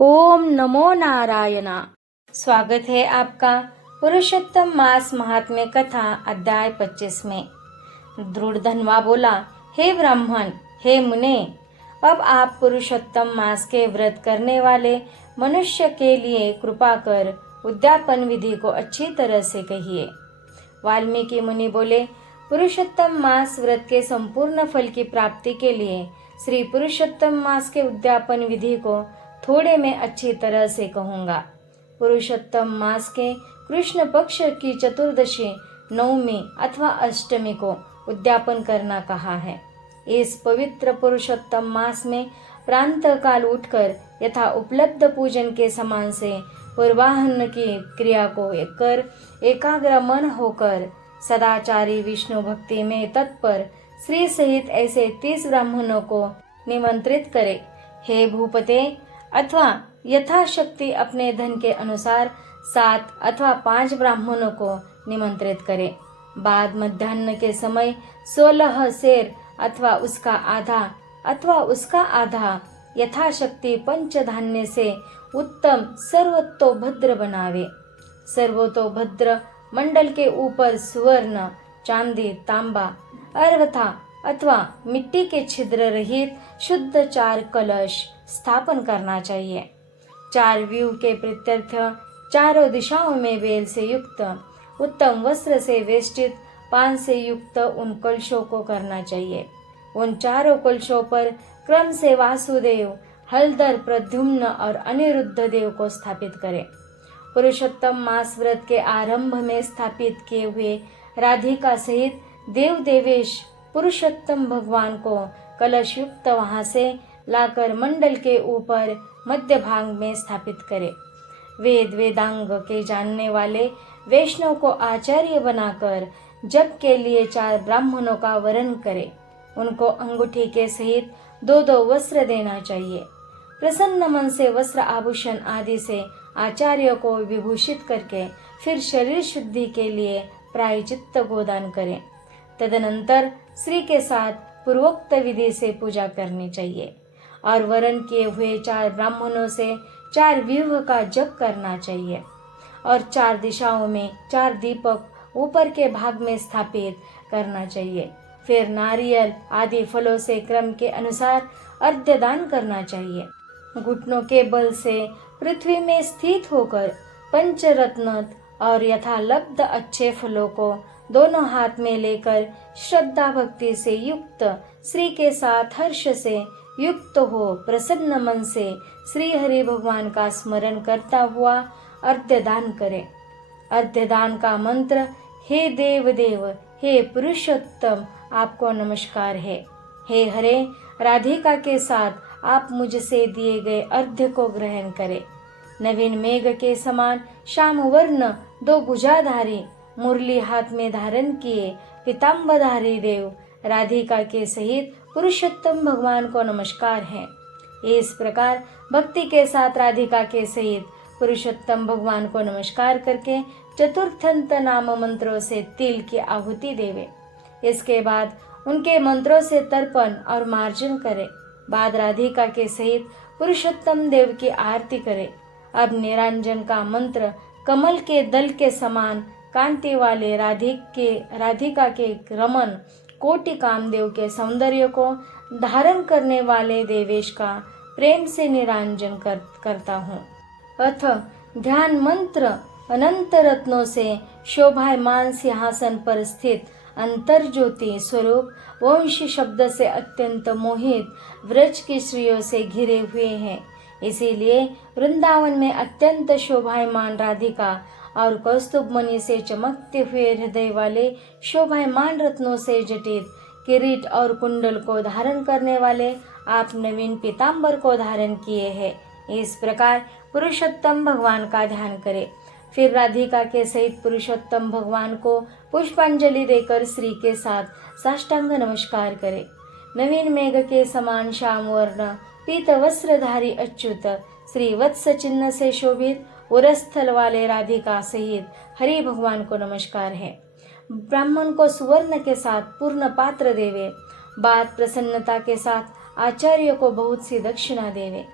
ओम नमो नारायणा। स्वागत है आपका पुरुषोत्तम मास महात्म्य कथा अध्याय 25 में। द्रुड़धनवा बोला, हे ब्राह्मण, हे मुने, अब आप पुरुषोत्तम मास के व्रत करने वाले मनुष्य के लिए कृपा कर उद्यापन विधि को अच्छी तरह से कहिए। वाल्मीकि मुनि बोले, पुरुषोत्तम मास व्रत के संपूर्ण फल की प्राप्ति के लिए श्री पुरुषोत्तम मास के उद्यापन विधि को थोड़े मैं अच्छी तरह से कहूँगा। पुरुषोत्तम मास के कृष्ण पक्ष की चतुर्दशी, नवमी अथवा अष्टमी को उद्यापन करना कहा है। इस पवित्र पुरुषोत्तम मास में प्रातः काल उठकर यथा उपलब्ध पूजन के समान से पूर्वाहन की क्रिया को कर एकाग्र मन होकर सदाचारी विष्णु भक्ति में तत्पर श्री सहित ऐसे 30 ब्राह्मणों को निमंत्रित करे। हे भूपते, अथवा यथाशक्ति अपने धन के अनुसार 7 अथवा 5 ब्राह्मणों को निमंत्रित करे। बाद मध्याह्न के समय 16 सेर अथवा उसका आधा यथाशक्ति पंचधान्य से उत्तम सर्वतोभद्र बनावे। सर्वतोभद्र मंडल के ऊपर सुवर्ण, चांदी, तांबा, अर्वथा अथवा मिट्टी के छिद्र रहित शुद्ध 4 कलश स्थापन करना चाहिए। 4 व्यूह के प्रत्यर्थ चारों दिशाओं में बेल से युक्त उत्तम वस्त्र से वेष्टित पान से युक्त उन कलशों को करना चाहिए। उन चारों कलशों पर क्रम से वासुदेव, हलधर, प्रद्युम्न और अनिरुद्ध देव को स्थापित करें। पुरुषोत्तम मास व्रत के आरंभ में स्थापित किए हुए राधिका सहित देव देवेश पुरुषोत्तम भगवान को कलश युक्त वहां से लाकर मंडल के ऊपर मध्य भाग में स्थापित करे। वेद वेदांग के जानने वाले वैष्णव को आचार्य बनाकर जप के लिए 4 ब्राह्मणों का वरण करे। उनको अंगूठी के सहित 2-2 वस्त्र देना चाहिए। प्रसन्न मन से वस्त्र आभूषण आदि से आचार्य को विभूषित करके फिर शरीर शुद्धि के लिए प्रायश्चित्त गोदान करें। तदनंतर श्री के साथ पूर्वोक्त विधि से पूजा करनी चाहिए और वरण किए हुए 4 ब्राह्मणों से 4 व्यूह का जप करना चाहिए और 4 दिशाओं में 4 दीपक ऊपर के भाग में स्थापित करना चाहिए। फिर नारियल आदि फलों से क्रम के अनुसार अर्घ्य दान करना चाहिए। घुटनों के बल से पृथ्वी में स्थित होकर पंचरत्न और यथालब्ध अच्छे फलों को दोनों हाथ में लेकर श्रद्धा भक्ति से युक्त श्री के साथ हर्ष से युक्त हो प्रसन्न मन से श्री हरि भगवान का स्मरण करता हुआ अर्घ्य दान करे। अर्घ्य दान का मंत्र, हे देव देव, हे पुरुषोत्तम, आपको नमस्कार है। हे हरे, राधिका के साथ आप मुझसे दिए गए अर्घ्य को ग्रहण करें। नवीन मेघ के समान श्याम वर्ण 2 भुजाधारी मुरली हाथ में धारण किए पीताम्बरधारी देव राधिका के सहित पुरुषोत्तम भगवान को नमस्कार है। इस प्रकार भक्ति के साथ राधिका के सहित पुरुषोत्तम भगवान को नमस्कार करके चतुर्थंत नाम मंत्रों से तिल की आहुति देवे। इसके बाद उनके मंत्रों से तर्पण और मार्जन करे। बाद राधिका के सहित पुरुषोत्तम देव की आरती करे। अब निरंजन का मंत्र कमल के दल के समान कांति वाले राधिका के रमन कोटि कामदेव के सौंदर्य को धारण करने वाले देवेश का प्रेम से निरंजन करता हूँ। अथ ध्यान मंत्र अनंत रत्नों से शोभायमान सिंहासन पर स्थित अंतर्ज्योति स्वरूप वंश शब्द से अत्यंत मोहित व्रज की श्रियों से घिरे हुए हैं। इसीलिए वृंदावन में अत्यंत शोभायमान राधिका और कौस्तुभ मणि से चमकते हुए हृदय वाले शोभायमान रत्नों से जटित किरीट और कुंडल को धारण करने वाले आप नवीन पीताम्बर को धारण किए हैं। इस प्रकार पुरुषोत्तम भगवान का ध्यान करें। फिर राधिका के सहित पुरुषोत्तम भगवान को पुष्पांजलि देकर श्री के साथ साष्टांग नमस्कार करें। नवीन मेघ के समान श्याम वर्ण पीत वस्त्रधारी अच्युत श्री वत्स चिन्ह से शोभित उरस्थल वाले राधिका सहित हरि भगवान को नमस्कार है। ब्राह्मण को सुवर्ण के साथ पूर्ण पात्र देवे। बाद प्रसन्नता के साथ आचार्य को बहुत सी दक्षिणा देवे।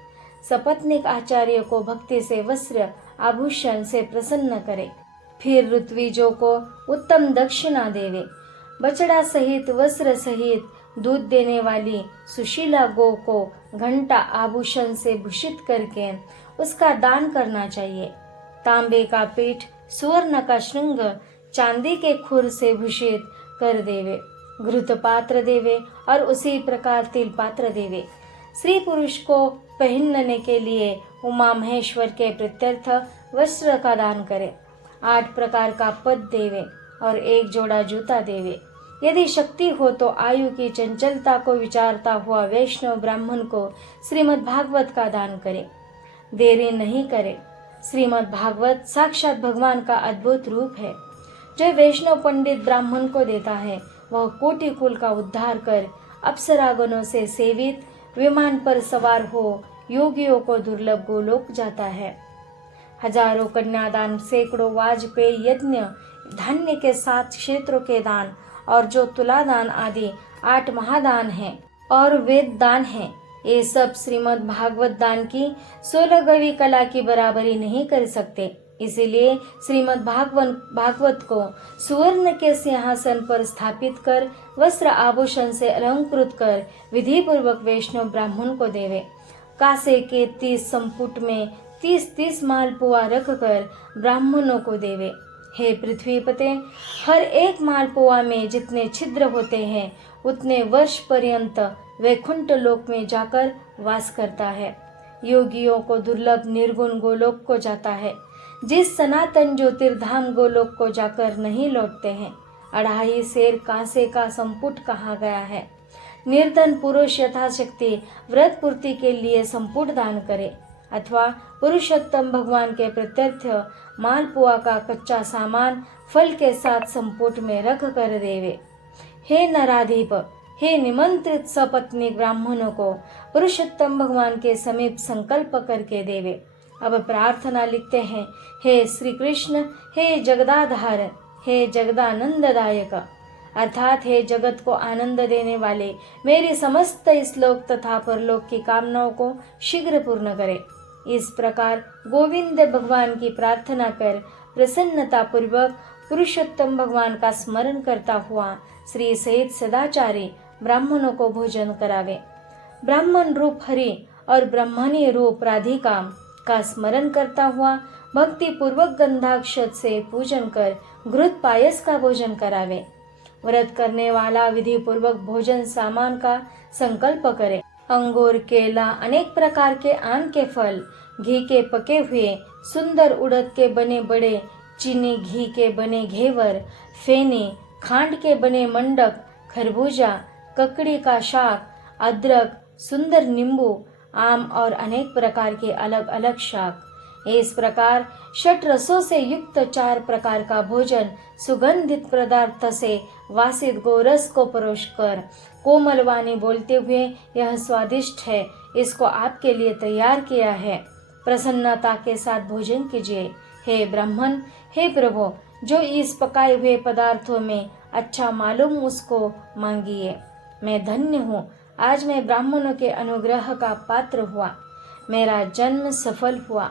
सपत्नीक आचार्य को भक्ति से वस्त्र आभूषण से प्रसन्न करे। फिर ऋत्विजों को उत्तम दक्षिणा देवे। बछड़ा सहित वस्त्र सहित दूध देने वाली सुशीला गौ को घंटा आभूषण से भूषित करके उसका दान करना चाहिए। तांबे का पीठ, सुवर्ण का श्रृंग, चांदी के खुर से भूषित कर देवे। घृत पात्र देवे और उसी प्रकार तिल पात्र देवे। स्त्री पुरुष को पहनने के लिए उमा महेश्वर के प्रत्यर्थ वस्त्र का दान करे। 8 प्रकार का पद देवे और 1 जोड़ा जूता देवे। यदि शक्ति हो तो आयु की चंचलता को विचारता हुआ वैष्णव ब्राह्मण को श्रीमद् भागवत का दान करे। देरी नहीं करे। श्रीमद् भागवत साक्षात भगवान का अद्भुत रूप है। जो वैष्णव पंडित ब्राह्मण को देता है वह कोटि कुल का उद्धार कर अप्सरागणों से सेवित विमान पर सवार हो योगियों को दुर्लभ गोलोक जाता है। हजारों कन्यादान, सैकड़ों वाजपेयी यज्ञ, धान्य के 7 क्षेत्रों के दान और जो तुलादान आदि 8 महादान हैं और वेद दान हैं, ये सब श्रीमद् भागवत दान की 16वीं कला की बराबरी नहीं कर सकते। इसीलिए श्रीमद् भागवत को सुवर्ण के सिंहासन पर स्थापित कर वस्त्र आभूषण से अलंकृत कर विधि पूर्वक वैष्णव ब्राह्मण को देवे। कासे के 30 संपुट में 30-30 मालपुआ रख कर ब्राह्मणों को देवे। हे पृथ्वीपते, हर एक मालपुआ में जितने छिद्र होते हैं उतने वर्ष पर्यंत वैकुंठ लोक में जाकर वास करता है। योगियों को दुर्लभ निर्गुण गोलोक को जाता है। जिस सनातन ज्योतिर्धाम गोलोक को जाकर नहीं लौटते हैं। 2.5 सेर कांसे का संपुट कहा गया है। निर्धन पुरुष यथाशक्ति व्रत पूर्ति के लिए संपुट दान करे अथवा पुरुषोत्तम भगवान के प्रत्यर्थ मालपुआ का कच्चा सामान फल के साथ संपुट में रख कर देवे। हे नराधीप, हे निमंत्रित सपत्नी ब्राह्मणों को पुरुषोत्तम भगवान के समीप संकल्प करके देवे। अब प्रार्थना लिखते हैं। हे श्री कृष्ण, हे जगदाधार, हे जगदानंददायक, अर्थात हे जगत को आनंद देने वाले, मेरी समस्त इस लोक तथा परलोक की कामनाओं को शीघ्र पूर्ण करे। इस प्रकार गोविंद भगवान की प्रार्थना कर प्रसन्नता पूर्वक पुरुषोत्तम भगवान का स्मरण करता हुआ श्री सहित सदाचारी ब्राह्मणों को भोजन करावे। ब्राह्मण रूप हरि और ब्रह्मणी रूप राधिका का स्मरण करता हुआ भक्ति पूर्वक गंधाक्षत से पूजन कर घृत पायस का भोजन करावे। व्रत करने वाला विधि पूर्वक भोजन सामान का संकल्प करे। अंगूर, केला, अनेक प्रकार के आम के फल, घी के पके हुए, सुंदर उड़द के बने बड़े, चीनी घी के बने घेवर, फेनी, खांड के बने मंडक, खरबूजा, ककड़ी का शाक, अदरक, सुंदर नींबू, आम और अनेक प्रकार के अलग अलग शाक। इस प्रकार 6 रसों से युक्त 4 प्रकार का भोजन सुगंधित पदार्थ से वासित गोरस को परोस कर कोमल वाणी बोलते हुए, यह स्वादिष्ट है, इसको आपके लिए तैयार किया है, प्रसन्नता के साथ भोजन कीजिए। हे ब्राह्मण, हे प्रभु, जो इस पकाए हुए पदार्थों में अच्छा मालूम उसको मांगिए। मैं धन्य हूँ, आज मैं ब्राह्मणों के अनुग्रह का पात्र हुआ, मेरा जन्म सफल हुआ।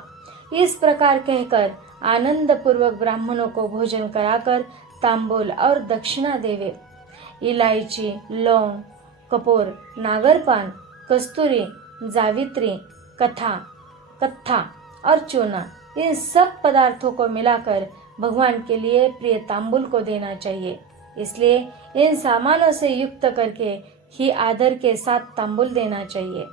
इस प्रकार कहकर आनंद पूर्वक ब्राह्मणों को भोजन कराकर तांबूल और दक्षिणा देवे। इलायची, लौंग, कपूर, नागरपान, कस्तूरी, जावित्री, कत्था और चूना, इन सब पदार्थों को मिलाकर भगवान के लिए प्रिय तांबूल को देना चाहिए। इसलिए इन सामानों से युक्त करके ही आदर के साथ तांबूल देना चाहिए।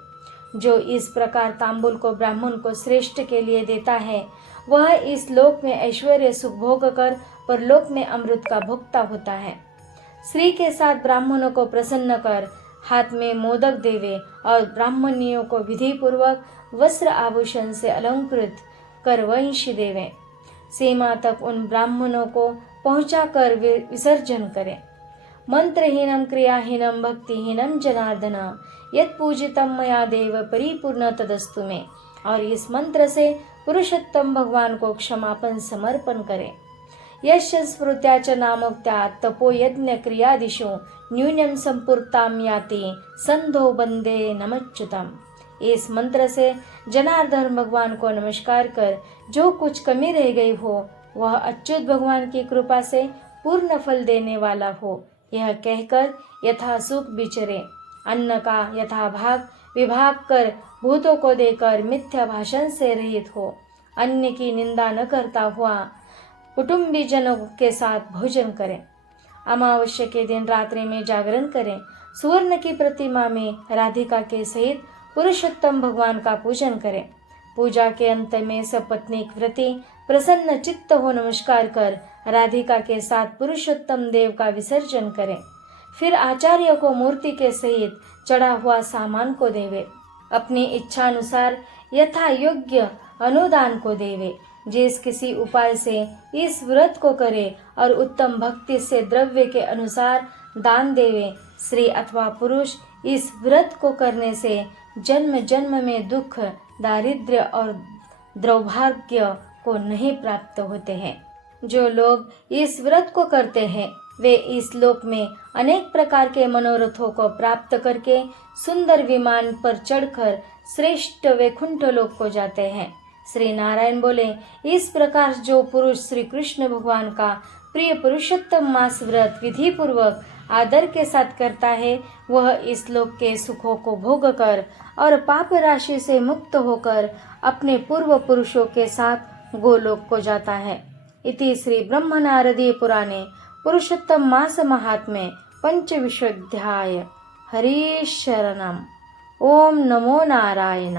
जो इस प्रकार तांबूल को ब्राह्मण को श्रेष्ठ के लिए देता है, वह इस लोक में ऐश्वर्य सुख भोग कर परलोक में अमृत का भोक्ता होता है। स्त्री के साथ ब्राह्मणों को प्रसन्न कर हाथ में मोदक देवे और ब्राह्मणियों को विधि पूर्वक वस्त्र आभूषण से अलंकृत कर वंश देवे। सीमा तक उन ब्राह्मणों को पहुंचाकर विसर्जन करें। मंत्रहीनम क्रियाहीनम भक्तिहीनम जनार्दन यत् पूजितम मया देव परिपूर्ण तदस्तु में। और इस मंत्र से पुरुषोत्तम भगवान को क्षमापन समर्पण करें। यश स्मृत्या च नामोक्त्या तपो यज्ञ क्रियादिशु न्यूनम संपूर्ताम याति संधो बंदे नमच्युतम। इस मंत्र से जनार्दन भगवान को नमस्कार कर जो कुछ कमी रह गई हो वह अच्युत भगवान की कृपा से पूर्ण फल देने वाला हो, यह कहकर यथासुख विचरे। अन्न का यथाभाग विभाग कर भूतों को देकर मिथ्या भाषण से रहित हो। अन्न की निंदा न करता हुआ कुटुंबी जनों के साथ भोजन करें। अमावस्या के दिन रात्रि में जागरण करें। सुवर्ण की प्रतिमा में राधिका के सहित पुरुषोत्तम भगवान का पूजन करें। पूजा के अंत में सपत्नीक व्रती प्रसन्न चित्त हो नमस्कार कर राधिका के साथ पुरुषोत्तम देव का विसर्जन करें। फिर आचार्य को मूर्ति के सहित चढ़ा हुआ सामान को देवे। अपनी इच्छा अनुसार यथा योग्य अनुदान को देवे। जिस किसी उपाय से इस व्रत को करे और उत्तम भक्ति से द्रव्य के अनुसार दान देवे, स्त्री अथवा पुरुष इस व्रत को करने से जन्म जन्म में दुख, दारिद्र्य और दुर्भाग्य को नहीं प्राप्त होते हैं। जो लोग इस व्रत को करते हैं वे इस लोक में अनेक प्रकार के मनोरथों को प्राप्त करके सुंदर विमान पर चढ़कर श्रेष्ठ वैकुंठ लोक को जाते हैं। श्री नारायण बोले, इस प्रकार जो पुरुष श्री कृष्ण भगवान का प्रिय पुरुषोत्तम मास व्रत विधि पूर्वक आदर के साथ करता है वह इस लोक के सुखों को भोग कर और पाप राशि से मुक्त होकर अपने पूर्व पुरुषों के साथ गोलोक को जाता है। इति श्री ब्रह्म नारदीय पुराणे पुरुषोत्तम मास महात्म्ये पंचविंशोऽध्याय। हरि शरणम। ओम नमो नारायण।